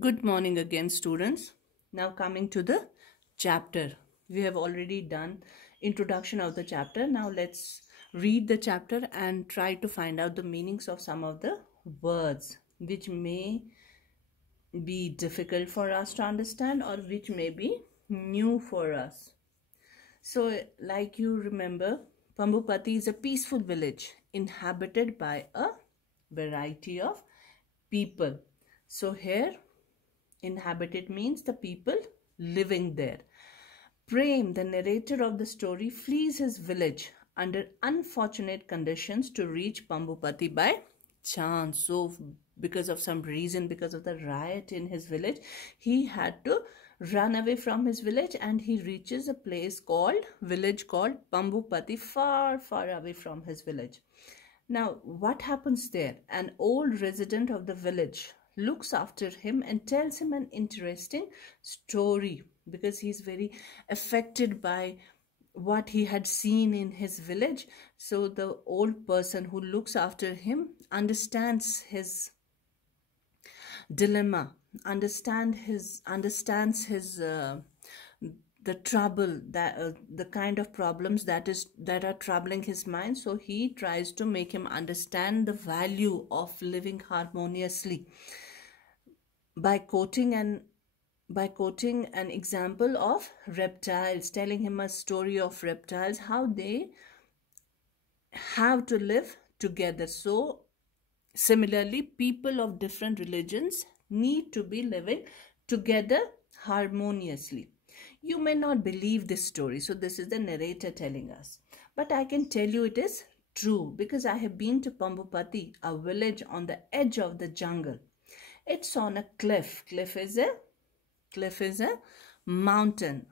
Good morning again, students. Now coming to the chapter. We have already done introduction of the chapter. Now let's read the chapter and try to find out the meanings of some of the words which may be difficult for us to understand or which may be new for us. So, like you remember, Pambupati is a peaceful village inhabited by a variety of people. So here inhabited means the people living there. Prem, the narrator of the story, flees his village under unfortunate conditions to reach Pambupati by chance. So, because of some reason, because of the riot in his village, he had to run away from his village and he reaches a village called Pambupati, far, far away from his village. Now, what happens there? An old resident of the village looks after him and tells him an interesting story because he's very affected by what he had seen in his village. So the old person who looks after him understands his dilemma, understands his the trouble, that the kind of problems that are troubling his mind. So he tries to make him understand the value of living harmoniously by quoting an example of reptiles, telling him a story of reptiles, how they have to live together. So similarly, people of different religions need to be living together harmoniously. You may not believe this story, so this is the narrator telling us, but I can tell you it is true because I have been to Pambupati, a village on the edge of the jungle. It's on a cliff. Cliff is a mountain,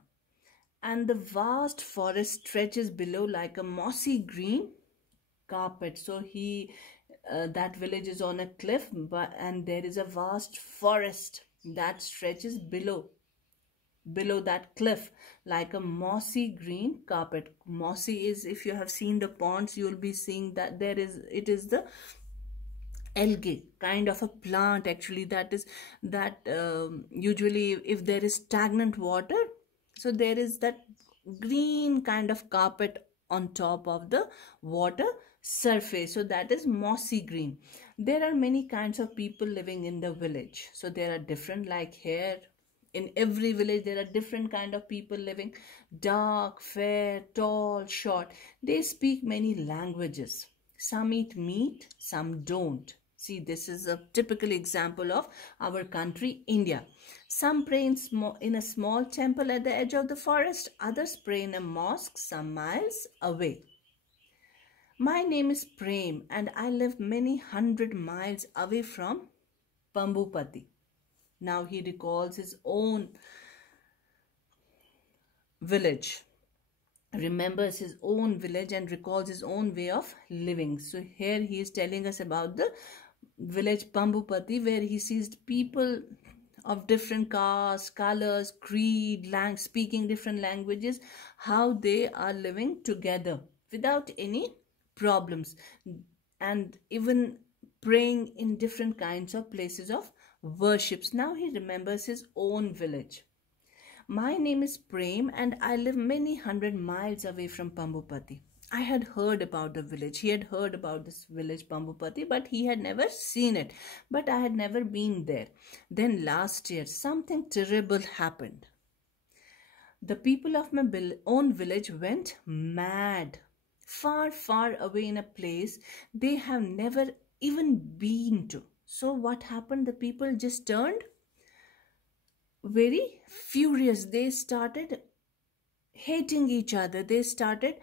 and the vast forest stretches below like a mossy green carpet. So that village is on a cliff, and there is a vast forest that stretches below that cliff like a mossy green carpet. Mossy is, if you have seen the ponds, you will be seeing that it is the algae kind of a plant actually, usually if there is stagnant water, so there is that green kind of carpet on top of the water surface, so that is mossy green. There are many kinds of people living in the village, so there are different, like here in every village there are different kind of people living: dark, fair, tall, short. They speak many languages. Some eat meat, some don't. See, this is a typical example of our country, India. Some pray in a small temple at the edge of the forest. Others pray in a mosque some miles away. My name is Prem and I live many hundred miles away from Pambupati. Now he recalls his own village, remembers his own village and recalls his own way of living. So here he is telling us about the village Pambupati, where he sees people of different castes, colors, creed, speaking different languages, how they are living together without any problems, and even praying in different kinds of places of worships. Now he remembers his own village. My name is Prem and I live many hundred miles away from Pambupati. I had heard about the village. He had heard about this village Pambupati, but he had never seen it. But I had never been there. Then last year, something terrible happened. The people of my own village went mad, far, far away in a place they have never even been to. So what happened? The people just turned very furious. They started hating each other. They started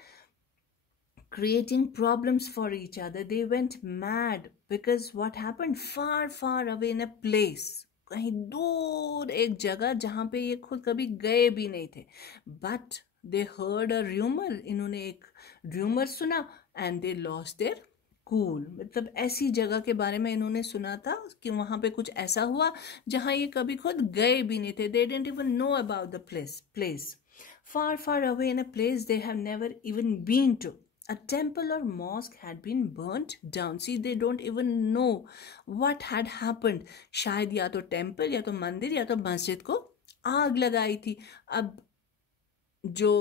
creating problems for each other. They went mad because what happened? Far, far away in a place, कहीं दूर एक जगह जहाँ पे ये खुद कभी गए भी नहीं थे, but they heard a rumor. इन्होंने एक rumor सुना and they lost their cool. मतलब ऐसी जगह के बारे में इन्होंने सुना था कि वहाँ पे कुछ ऐसा हुआ जहाँ ये कभी खुद गए भी नहीं थे. They didn't even know about the place. Far, far away in a place they have never even been to. a temple or mosque had been burnt down. See, they don't even know what had happened. शायद या तो temple या तो मंदिर या तो मस्जिद को आग लगाई थी. अब जो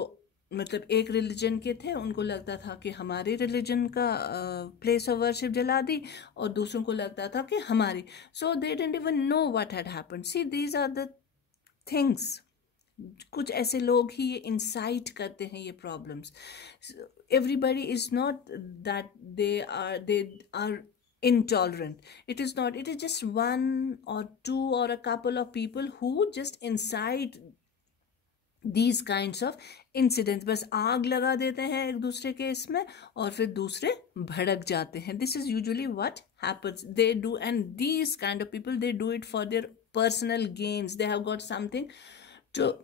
मतलब एक रिलीजन के थे उनको लगता था कि हमारे रिलीजन का प्लेस ऑफ वर्शिप जला दी, और दूसरों को लगता था कि हमारी. So they didn't even know what had happened. See, these are the things. कुछ ऐसे लोग ही ये इंसाइट करते हैं ये problems. Everybody is not that they are intolerant. It is not. It is just one or two or a couple of people who just incite these kinds of incidents. बस आग लगा देते हैं एक दूसरे के इसमें और फिर दूसरे भड़क जाते हैं. This is usually what happens. They do, and these kind of people, they do it for their personal gains. They have got something to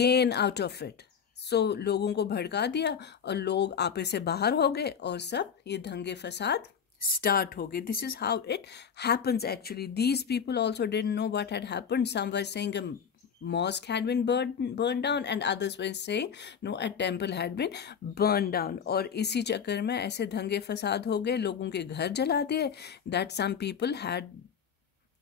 gain out of it. So लोगों को भड़का दिया और लोग आपे से बाहर हो गए और सब ये दंगे फसाद start हो गए. This is how it happens actually. These people also didn't know what had happened. Some were saying a mosque had been burned down, and others were saying no, a temple had been burned down. और इसी चक्कर में ऐसे दंगे फसाद हो गए, लोगों के घर जला दिए, that some people had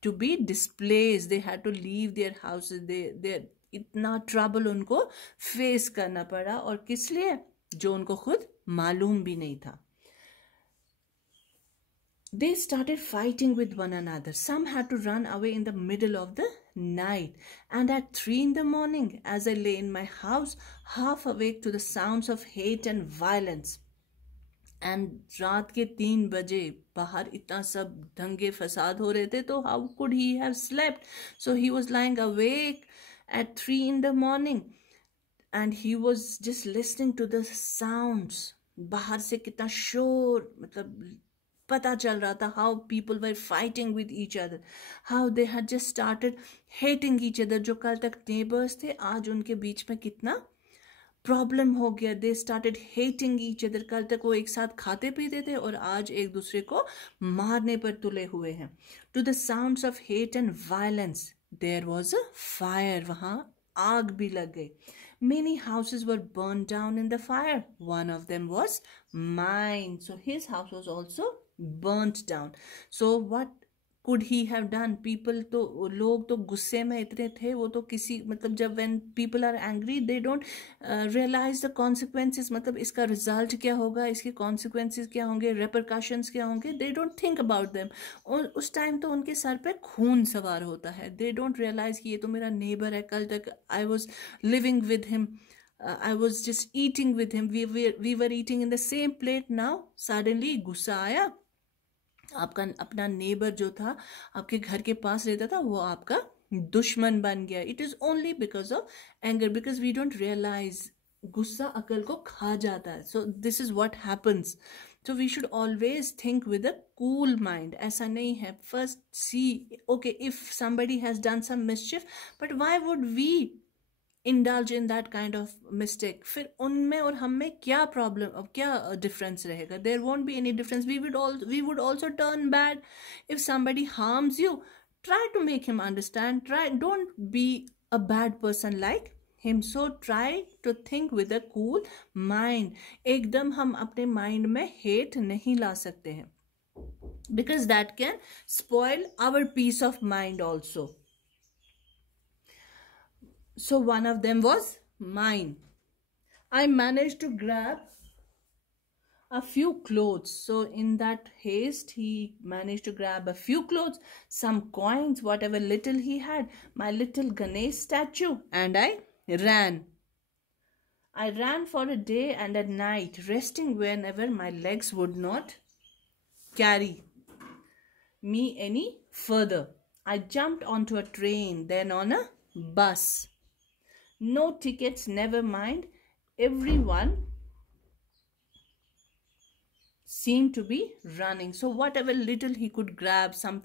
to be displaced. They had to leave their houses. they इतना ट्रबल उनको फेस करना पड़ा, और किस लिए? जो उनको खुद मालूम भी नहीं था. They started fighting with one another. Some had to run away in the middle of the night. And at 3 in the morning, as I lay in my house, half awake to the sounds of hate and violence. And रात के 3 बजे बाहर इतना सब दंगे फसाद हो रहे थे, तो how could he have slept? So he was lying awake at 3 in the morning, and he was just listening to the sounds. बाहर से कितना शोर, मतलब पता चल रहा था. how people were fighting with each other, how they had just started hating each other. जो कल तक neighbors थे, आज उनके बीच में कितना प्रॉब्लम हो गया. They started hating each other. कल तक वो एक साथ खाते पीते थे और आज एक दूसरे को मारने पर तुले हुए हैं. To the sounds of hate and violence there was a fire. वहाँ आग भी लग गई. Many houses were burned down in the fire. One of them was mine. So his house was also burnt down. So what could he have done? People तो लोग तो गुस्से में इतने थे, वो तो किसी मतलब जब when people are angry they don't realize the consequences. मतलब इसका रिजल्ट क्या होगा, इसके consequences क्या होंगे, repercussions क्या होंगे, they don't think about them. और उस टाइम तो उनके सर पे खून सवार होता है. they don't realize कि ये तो मेरा neighbor है, कल तक I was living with him, I was just eating with him, we were eating in the same plate. Now suddenly गुस्सा आया, आपका अपना नेबर जो था आपके घर के पास रहता था वो आपका दुश्मन बन गया. It is only because of anger, because we don't realise गुस्सा अकल को खा जाता है. So this is what happens. So we should always think with a cool mind. ऐसा नहीं है. First see, okay, if somebody has done some mischief, but why would we indulge in that kind of mistake? फिर उनमें और हम में क्या problem, अब क्या डिफरेंस रहेगा? There won't be any difference. We would also turn bad. If somebody harms you, try to make him understand. Don't be a bad person like him. So try to think with a cool mind. एकदम हम अपने mind में hate नहीं ला सकते हैं, because that can spoil our peace of mind also. So one of them was mine. I managed to grab a few clothes. So in that haste, he managed to grab a few clothes, some coins, whatever little he had, my little Ganesh statue, and I ran. I ran for a day and a night, resting whenever my legs would not carry me any further. I jumped onto a train, then on a bus. No tickets, never mind. Everyone seemed to be running. So whatever little he could grab, some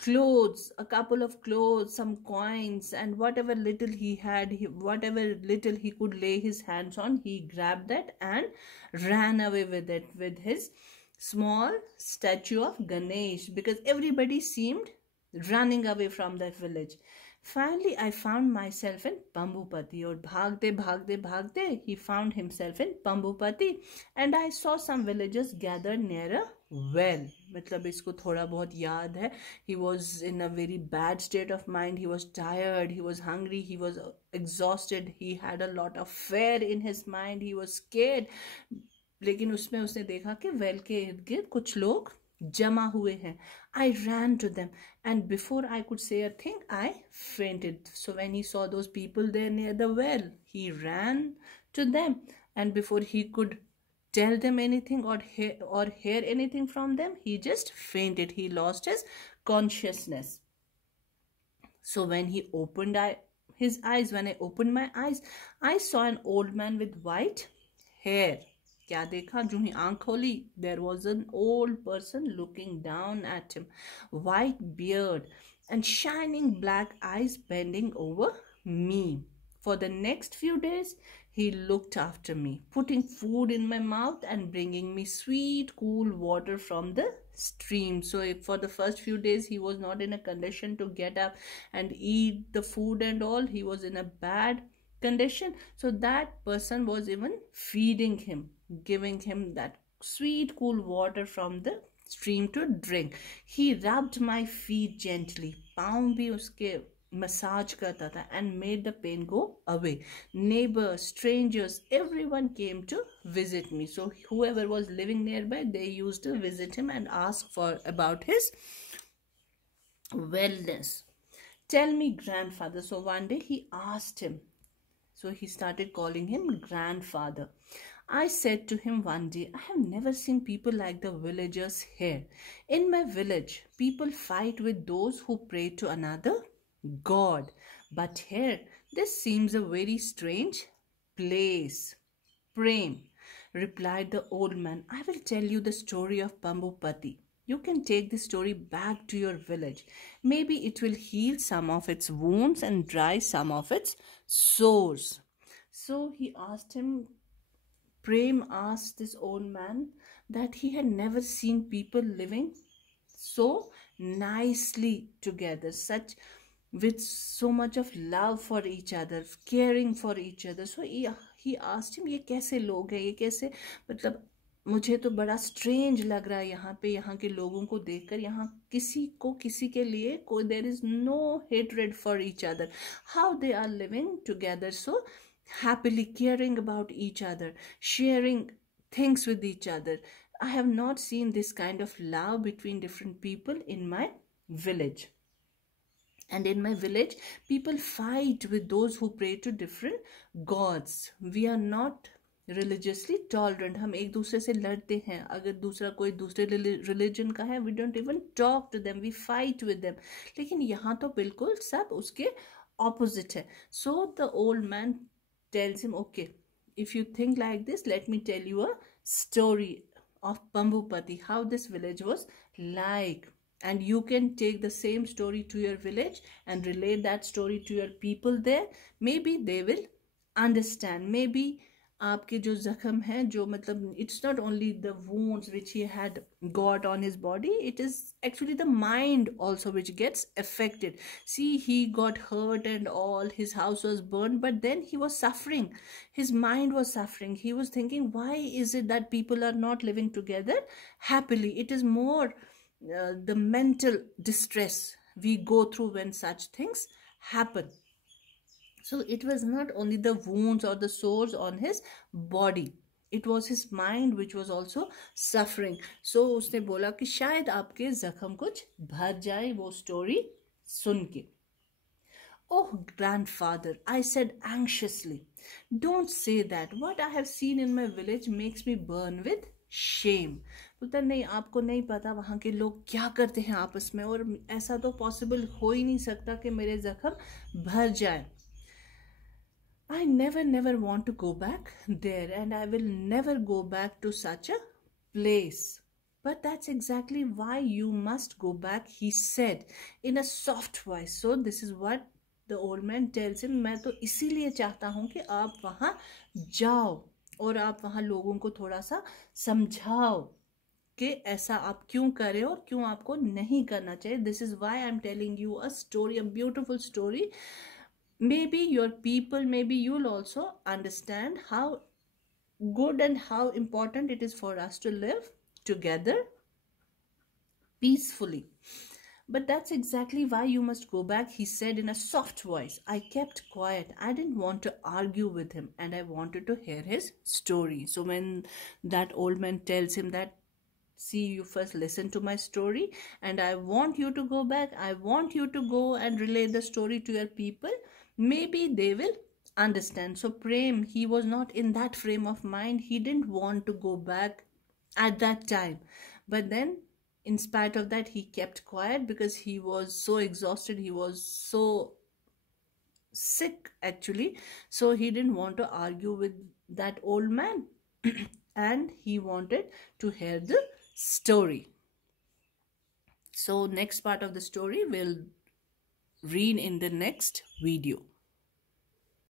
clothes, a couple of clothes, some coins, and whatever little he had, whatever little he could lay his hands on, he grabbed that and ran away with it, with his small statue of Ganesh, because everybody seemed running away from that village. Finally, I found myself in Pambupati. और भागते भागते भागते he found himself in Pambupati, and I saw some villagers gathered near a well. मतलब इसको थोड़ा बहुत याद है. He was in a very bad state of mind. He was tired. He was hungry. He was exhausted. He had a lot of fear in his mind. He was scared. लेकिन उसमें उसने देखा कि वेल के इर्द गिर्द कुछ लोग जमा हुए हैं. I ran to them, and before I could say a thing, I fainted. So when he saw those people there near the well, he ran to them, and before he could tell them anything or hear anything from them, he just fainted. He lost his consciousness. So when he opened his eyes, when I opened my eyes, I saw an old man with white hair. क्या देखा? जो ही आंख खोली, there was an old person looking down at him, white beard and shining black eyes bending over me. For the next few days, he looked after me, putting food in my mouth and bringing me sweet, cool water from the stream. So for the first few days, he was not in a condition to get up and eat the food and all. He was in a bad condition. So that person was even feeding him, giving him that sweet, cool water from the stream to drink. He rubbed my feet gently. पाँव भी उसके massage करता था and made the pain go away. Neighbors, strangers, everyone came to visit me. So whoever was living nearby, they used to visit him and ask about his wellness. Tell me, grandfather. So one day he asked him. So he started calling him grandfather. I said to him one day, I have never seen people like the villagers here. In my village, people fight with those who pray to another god. But here, this seems a very strange place. Prem, replied the old man, I will tell you the story of Pambupati. You can take this story back to your village. Maybe it will heal some of its wounds and dry some of its sores. So he asked him, Prem asked this old man that he had never seen people living so nicely together, with so much of love for each other, caring for each other. So he asked him, ये कैसे लोग हैं, ये कैसे, मतलब मुझे तो बड़ा स्ट्रेंज लग रहा है यहाँ पे, यहाँ के लोगों को देखकर. यहाँ किसी को किसी के लिए कोई, there is no hatred for each other. How they are living together so happily, caring about each other, sharing things with each other. I have not seen this kind of love between different people in my village. And in my village, people fight with those who pray to different gods. We are not religiously tolerant. हम एक दूसरे से लड़ते हैं. अगर दूसरा कोई दूसरे religion का है, we don't even talk to them. We fight with them. लेकिन यहाँ तो बिल्कुल सब उसके opposite है. So the old man tells him, okay, if you think like this, let me tell you a story of Pambupati, how this village was like. And you can take the same story to your village and relate that story to your people there. Maybe they will understand. Maybe आपके जो जख्म है, जो मतलब, it's not only the wounds which he had got on his body, it is actually the mind also which gets affected. See, he got hurt and all, his house was burned, but then he was suffering. His mind was suffering. He was thinking, why is it that people are not living together happily? It is more the mental distress we go through when such things happen. So it was not only the wounds or the sores on his body, it was his mind which was also suffering. So उसने बोला कि शायद आपके जख्म कुछ भर जाए वो story सुन के. Oh, grandfather, I said anxiously, don't say that. What I have seen in my village makes me burn with shame. बोलता नहीं, आपको नहीं पता वहाँ के लोग क्या करते हैं आपस में, और ऐसा तो पॉसिबल हो ही नहीं सकता कि मेरे जख्म भर जाए. I never want to go back there, and I will never go back to such a place. But that's exactly why you must go back, he said in a soft voice. So this is what the old man tells him, मैं तो इसीलिए चाहता हूँ कि आप वहाँ जाओ और आप वहाँ लोगों को थोड़ा सा समझाओ कि ऐसा आप क्यों करें और क्यों आपको नहीं करना चाहिए. This is why I am telling you a story, a beautiful story. Maybe your people, maybe you'll also understand how good and how important it is for us to live together peacefully. But that's exactly why you must go back, he said in a soft voice. I kept quiet. I didn't want to argue with him and I wanted to hear his story. So when that old man tells him that, see, you first listen to my story and I want you to go back, I want you to go and relay the story to your people, maybe they will understand. So Prem, he was not in that frame of mind. He didn't want to go back at that time. But then in spite of that, he kept quiet because he was so exhausted, he was so sick actually. So he didn't want to argue with that old man and he wanted to hear the story. So next part of the story we'll read in the next video.